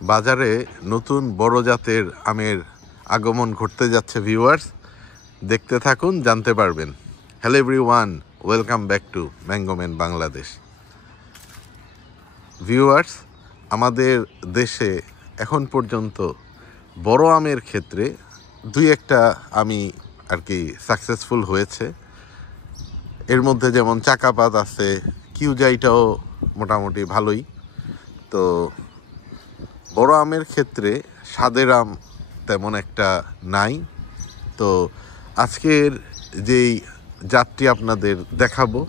বাজারে নতুন বড় জাতের আমের আগমন ঘটতে যাচ্ছে ভিউয়ার্স। দেখতে থাকুন, জানতে পারবেন। Hello everyone, welcome back to Mangoman Bangladesh. Viewers, আমাদের দেশে এখন পর্যন্ত বড় আমের ক্ষেত্রে দুই একটা আমি আর কি সাকসেসফুল হয়েছে। এর মধ্যে যেমন চাকাপাত আছে, কিউজাইটাও মোটামুটি ভালোই। তো বড় আমের ক্ষেত্রে স্বাদের আম তেমন একটা নাই। তো আজকের যেই জাতটি আপনাদের দেখাবো,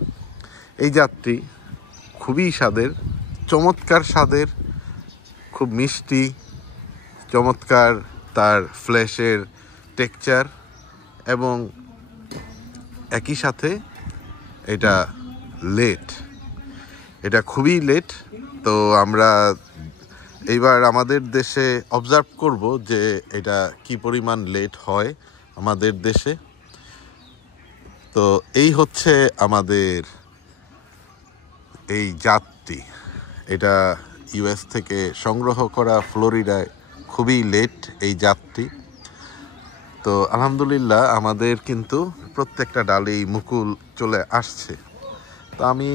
এই জাতটি খুবই স্বাদের, চমৎকার স্বাদের, খুব মিষ্টি, চমৎকার তার ফ্লেশের টেক্সচার, এবং একই সাথে এটা লেট, এটা খুবই লেট। তো আমরা এইবার আমাদের দেশে অবজার্ভ করব যে এটা কি পরিমাণ লেট হয় আমাদের দেশে। তো এই হচ্ছে আমাদের এই জাতটি, এটা ইউএস থেকে সংগ্রহ করা, ফ্লোরিডায় খুবই লেট এই জাতটি। তো আলহামদুলিল্লাহ আমাদের কিন্তু প্রত্যেকটা ডালেই মুকুল চলে আসছে। তো আমি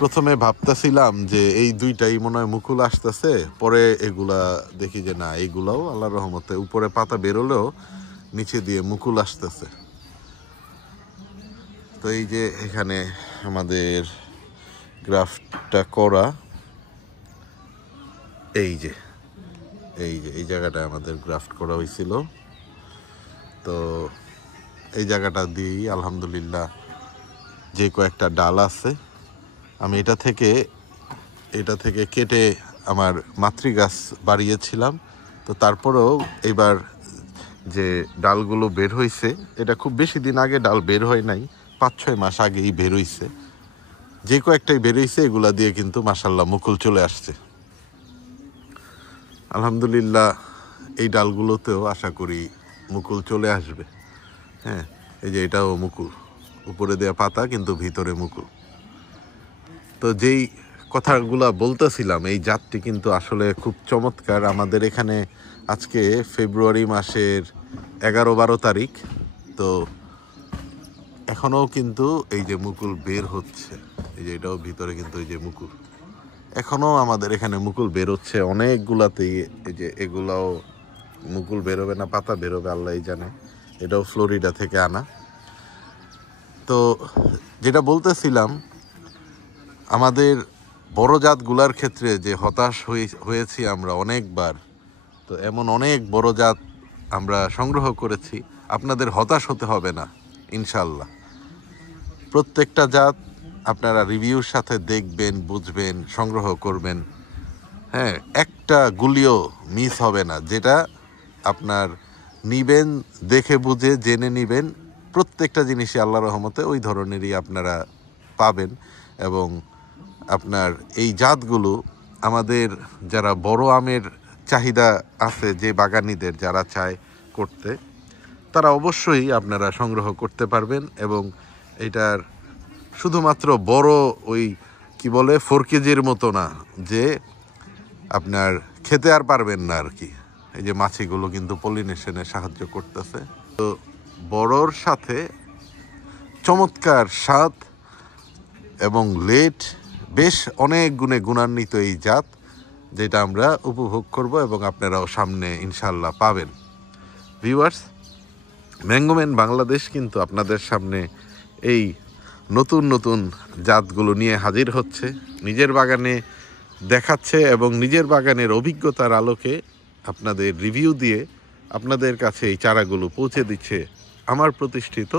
প্রথমে ভাবতেছিলাম যে এই দুইটাই মনে হয় মুকুল আসতেছে, পরে এগুলা দেখি যে না, এইগুলাও আল্লাহর রহমতে উপরে পাতা বেরোলেও নিচে দিয়ে মুকুল আসতেছে। তো এই যে এখানে আমাদের গ্রাফটটা করা, এই যে এই জায়গাটা আমাদের গ্রাফট করা হয়েছিল। তো এই জায়গাটা দিয়েই আলহামদুলিল্লাহ যে কয়েকটা ডাল আছে, আমি এটা থেকে কেটে আমার মাতৃগাছ বাড়িয়েছিলাম। তো তারপরেও এবার যে ডালগুলো বের হয়েছে, এটা খুব বেশি দিন আগে ডাল বের হয় নাই, 5-6 মাস আগেই বের হয়েছে। যে কয়েকটাই বের হয়েছে এগুলা দিয়ে কিন্তু মাশাল্লাহ মুকুল চলে আসছে। আলহামদুলিল্লাহ এই ডালগুলোতেও আশা করি মুকুল চলে আসবে। হ্যাঁ, এই যে এটাও মুকুল, উপরে দেয়া পাতা কিন্তু ভিতরে মুকুল। তো যেই কথাগুলা বলতেছিলাম, এই জাতটি কিন্তু আসলে খুব চমৎকার। আমাদের এখানে আজকে ফেব্রুয়ারি মাসের 11-12 তারিখ। তো এখনও কিন্তু এই যে মুকুল বের হচ্ছে, এই যে এটাও ভিতরে কিন্তু এই যে মুকুল, এখনও আমাদের এখানে মুকুল বের হচ্ছে অনেকগুলাতেই। এই যে এগুলাও মুকুল বেরোবে না পাতা বেরোবে আল্লাহই জানে। এটাও ফ্লোরিডা থেকে আনা। তো যেটা বলতেছিলাম, আমাদের বড় জাতগুলার ক্ষেত্রে যে হতাশ হয়েছি আমরা অনেকবার। তো এমন অনেক বড় জাত আমরা সংগ্রহ করেছি, আপনাদের হতাশ হতে হবে না ইনশাল্লাহ। প্রত্যেকটা জাত আপনারা রিভিউর সাথে দেখবেন, বুঝবেন, সংগ্রহ করবেন। হ্যাঁ, একটা গুলিও মিস হবে না। যেটা আপনার নিবেন, দেখে বুঝে জেনে নিবেন, প্রত্যেকটা জিনিসই আল্লাহর রহমতে ওই ধরনেরই আপনারা পাবেন। এবং আপনার এই জাতগুলো আমাদের যারা বড় আমের চাহিদা আছে, যে বাগানীদের যারা চায় করতে, তারা অবশ্যই আপনারা সংগ্রহ করতে পারবেন। এবং এটার শুধুমাত্র বড় ওই কি বলে 4 কেজির মতো না যে আপনার খেতে আর পারবেন না আর কি। এই যে মাছিগুলো কিন্তু পলিনেশনে সাহায্য করতেছে। তো বড়র সাথে চমৎকার স্বাদ এবং লেট, বেশ অনেক গুণে গুণান্বিত এই জাত, যেটা আমরা উপভোগ করব এবং আপনারাও সামনে ইনশাল্লাহ পাবেন। ভিউয়ার্স, ম্যাঙ্গোম্যান বাংলাদেশ কিন্তু আপনাদের সামনে এই নতুন নতুন জাতগুলো নিয়ে হাজির হচ্ছে, নিজের বাগানে দেখাচ্ছে এবং নিজের বাগানের অভিজ্ঞতার আলোকে আপনাদের রিভিউ দিয়ে আপনাদের কাছে এই চারাগুলো পৌঁছে দিচ্ছে আমার প্রতিষ্ঠিত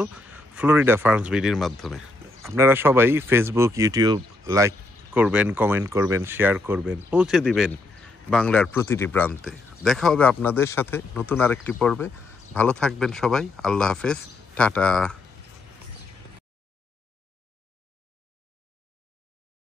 ফ্লোরিডা ফার্মস বিডির মাধ্যমে। আপনারা সবাই ফেসবুক, ইউটিউব লাইক করবেন, কমেন্ট করবেন, শেয়ার করবেন, পৌঁছে দিবেন বাংলার প্রতিটি প্রান্তে। দেখা হবে আপনাদের সাথে নতুন আরেকটি পর্বে। ভালো থাকবেন সবাই, আল্লাহ হাফেজ, টাটা।